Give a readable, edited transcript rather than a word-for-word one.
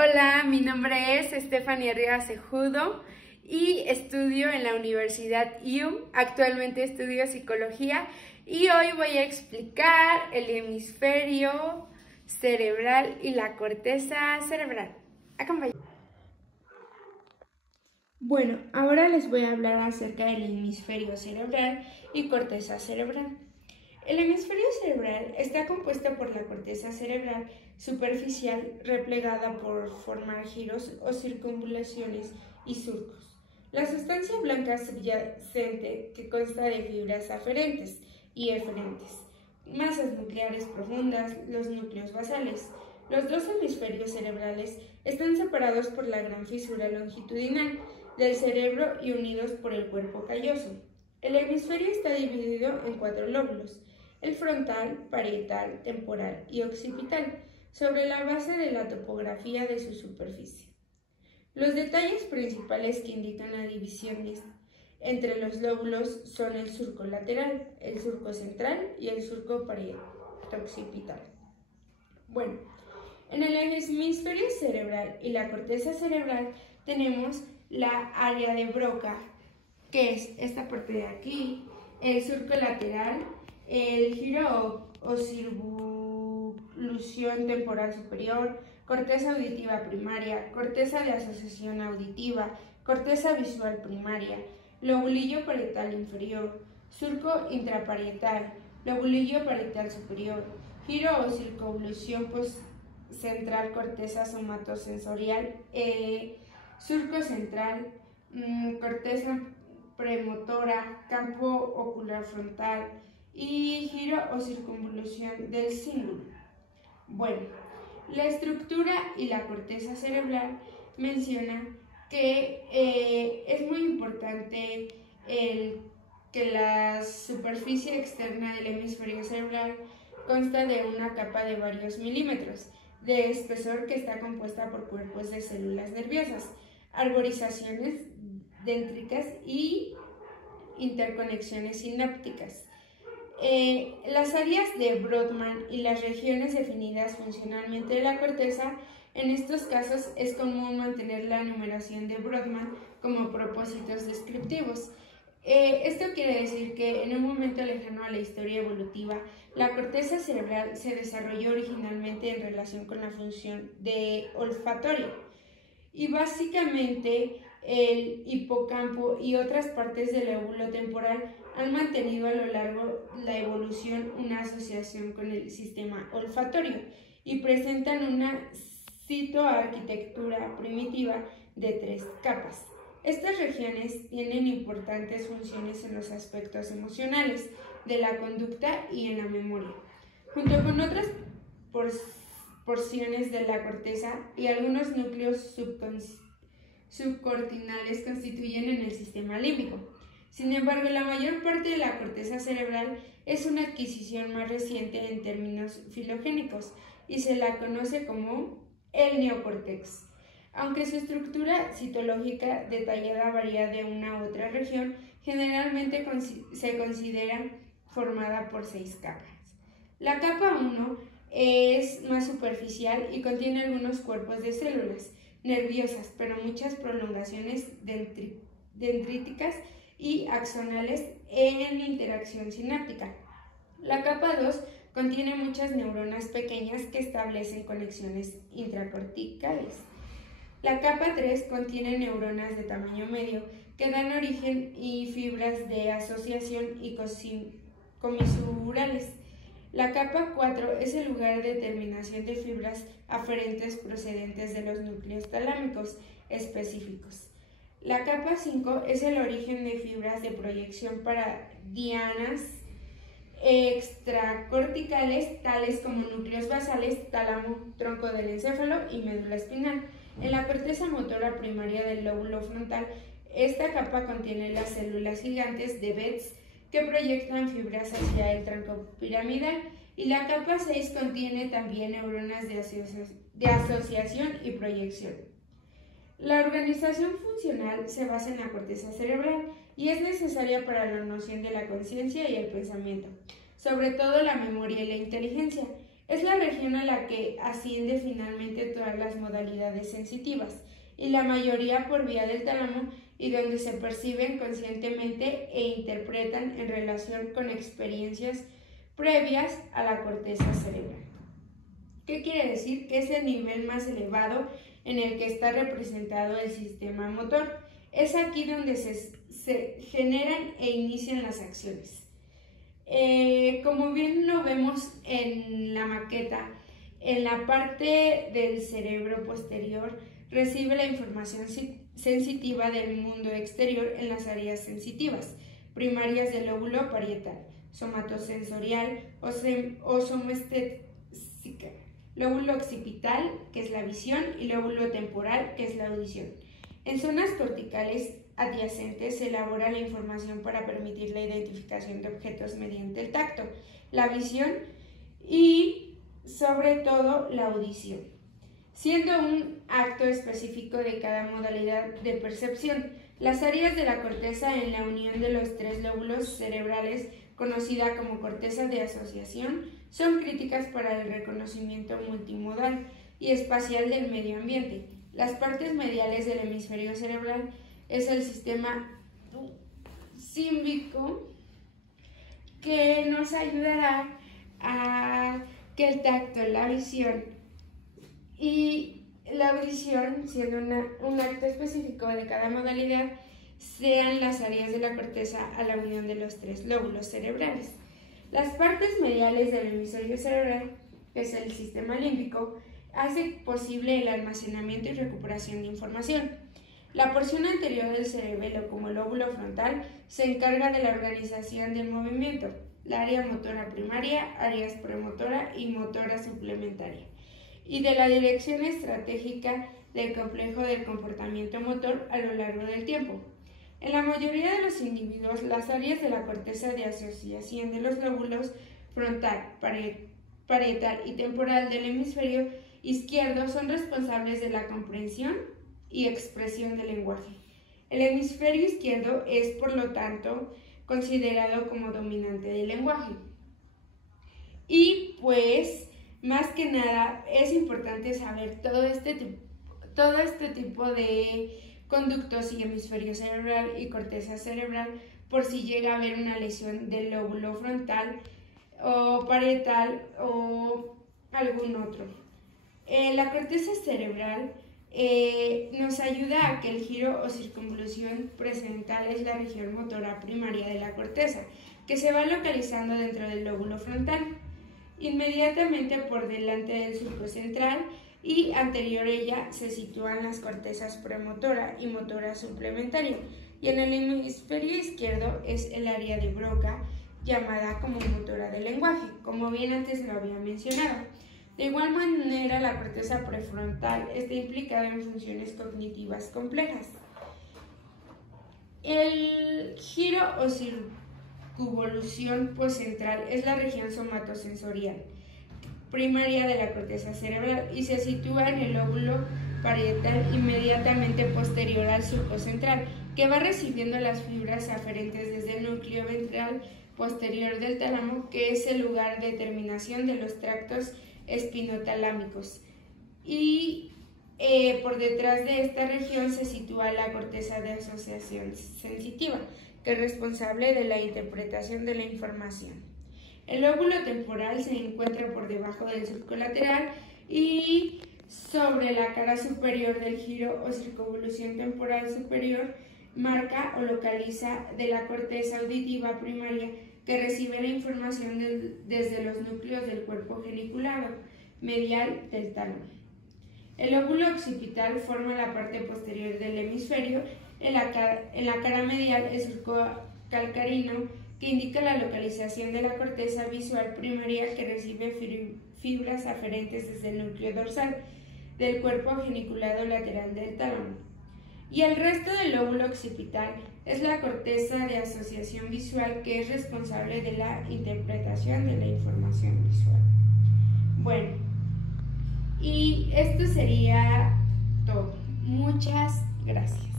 Hola, mi nombre es Estefanía Arriaga Cejudo y estudio en la Universidad IUM. Actualmente estudio psicología y hoy voy a explicar el hemisferio cerebral y la corteza cerebral. Acompáñenme. Bueno, ahora les voy a hablar acerca del hemisferio cerebral y corteza cerebral. El hemisferio cerebral está compuesto por la corteza cerebral superficial replegada por formar giros o circunvalaciones y surcos. La sustancia blanca subyacente que consta de fibras aferentes y eferentes, masas nucleares profundas, los núcleos basales. Los dos hemisferios cerebrales están separados por la gran fisura longitudinal del cerebro y unidos por el cuerpo calloso. El hemisferio está dividido en 4 lóbulos: el frontal, parietal, temporal y occipital, sobre la base de la topografía de su superficie. Los detalles principales que indican la división entre los lóbulos son el surco lateral, el surco central y el surco parieto-occipital. Bueno, en el hemisferio cerebral y la corteza cerebral tenemos la área de Broca, que es esta parte de aquí, el surco lateral, el giro o circunvolución temporal superior, corteza auditiva primaria, corteza de asociación auditiva, corteza visual primaria, lobulillo parietal inferior, surco intraparietal, lobulillo parietal superior, giro o circunvolución central, corteza somatosensorial, surco central, corteza premotora, campo ocular frontal y giro o circunvolución del cíngulo. Bueno, la estructura y la corteza cerebral menciona que es muy importante que la superficie externa del hemisferio cerebral consta de una capa de varios milímetros de espesor que está compuesta por cuerpos de células nerviosas, arborizaciones dendríticas y interconexiones sinápticas. Las áreas de Brodmann y las regiones definidas funcionalmente de la corteza. En estos casos es común mantener la numeración de Brodmann como propósitos descriptivos. Esto quiere decir que en un momento lejano a la historia evolutiva, la corteza cerebral se desarrolló originalmente en relación con la función de olfatoria, y básicamente el hipocampo y otras partes del lóbulo temporal han mantenido a lo largo de la evolución una asociación con el sistema olfatorio y presentan una citoarquitectura primitiva de 3 capas. Estas regiones tienen importantes funciones en los aspectos emocionales, de la conducta y en la memoria, junto con otras porciones de la corteza y algunos núcleos subcorticales constituyen en el sistema límbico. Sin embargo, la mayor parte de la corteza cerebral es una adquisición más reciente en términos filogénicos y se la conoce como el neocórtex. Aunque su estructura citológica detallada varía de una a otra región, generalmente se considera formada por 6 capas. La capa 1 es más superficial y contiene algunos cuerpos de células nerviosas, pero muchas prolongaciones dendríticas y axonales en interacción sináptica. La capa 2 contiene muchas neuronas pequeñas que establecen conexiones intracorticales. La capa 3 contiene neuronas de tamaño medio que dan origen y fibras de asociación y comisurales. La capa 4 es el lugar de terminación de fibras aferentes procedentes de los núcleos talámicos específicos. La capa 5 es el origen de fibras de proyección para dianas extracorticales, tales como núcleos basales, tálamo, tronco del encéfalo y médula espinal. En la corteza motora primaria del lóbulo frontal, esta capa contiene las células gigantes de Betz que proyectan fibras hacia el tronco piramidal, y la capa 6 contiene también neuronas de asociación y proyección. La organización funcional se basa en la corteza cerebral y es necesaria para la noción de la conciencia y el pensamiento, sobre todo la memoria y la inteligencia. Es la región a la que asciende finalmente todas las modalidades sensitivas, y la mayoría por vía del tálamo, y donde se perciben conscientemente e interpretan en relación con experiencias previas a la corteza cerebral. ¿Qué quiere decir? Que es el nivel más elevado en el que está representado el sistema motor. Es aquí donde se generan e inician las acciones. Como bien lo vemos en la maqueta, en la parte del cerebro posterior recibe la información sensitiva del mundo exterior en las áreas sensitivas primarias del lóbulo parietal, somatosensorial o somestésica, lóbulo occipital, que es la visión, y lóbulo temporal, que es la audición. En zonas corticales adyacentes se elabora la información para permitir la identificación de objetos mediante el tacto, la visión y, sobre todo, la audición, siendo un acto específico de cada modalidad de percepción. Las áreas de la corteza en la unión de los tres lóbulos cerebrales, conocida como corteza de asociación, son críticas para el reconocimiento multimodal y espacial del medio ambiente. Las partes mediales del hemisferio cerebral es el sistema símbico, que nos ayudará a que el tacto, la visión y la audición, siendo un acto específico de cada modalidad, sean las áreas de la corteza a la unión de los tres lóbulos cerebrales. Las partes mediales del hemisferio cerebral, que es el sistema límbico, hace posible el almacenamiento y recuperación de información. La porción anterior del cerebelo, como el lóbulo frontal, se encarga de la organización del movimiento, la área motora primaria, áreas premotora y motora suplementaria, y de la dirección estratégica del complejo del comportamiento motor a lo largo del tiempo. En la mayoría de los individuos, las áreas de la corteza de asociación de los lóbulos frontal, parietal y temporal del hemisferio izquierdo son responsables de la comprensión y expresión del lenguaje. El hemisferio izquierdo es, por lo tanto, considerado como dominante del lenguaje. Y pues, más que nada, es importante saber todo este tipo de conductos y hemisferio cerebral y corteza cerebral, por si llega a haber una lesión del lóbulo frontal o parietal o algún otro. La corteza cerebral nos ayuda a que el giro o circunvolución presentral es la región motora primaria de la corteza, que se va localizando dentro del lóbulo frontal, inmediatamente por delante del surco central, y anterior a ella se sitúan las cortezas premotora y motora suplementaria, y en el hemisferio izquierdo es el área de Broca, llamada como motora del lenguaje, como bien antes lo había mencionado. De igual manera, la corteza prefrontal está implicada en funciones cognitivas complejas. El giro o circunvolución poscentral es la región somatosensorial primaria de la corteza cerebral y se sitúa en el lóbulo parietal inmediatamente posterior al surco central, que va recibiendo las fibras aferentes desde el núcleo ventral posterior del tálamo, que es el lugar de terminación de los tractos espinotalámicos, y por detrás de esta región se sitúa la corteza de asociación sensitiva, que es responsable de la interpretación de la información. El lóbulo temporal se encuentra por debajo del surco lateral y sobre la cara superior del giro o circunvolución temporal superior, marca o localiza de la corteza auditiva primaria, que recibe la información desde los núcleos del cuerpo geniculado medial del tálamo. El lóbulo occipital forma la parte posterior del hemisferio. En la cara medial, el surco calcarino, que indica la localización de la corteza visual primaria, que recibe fibras aferentes desde el núcleo dorsal del cuerpo geniculado lateral del tálamo. Y el resto del lóbulo occipital es la corteza de asociación visual, que es responsable de la interpretación de la información visual. Bueno, y esto sería todo. Muchas gracias.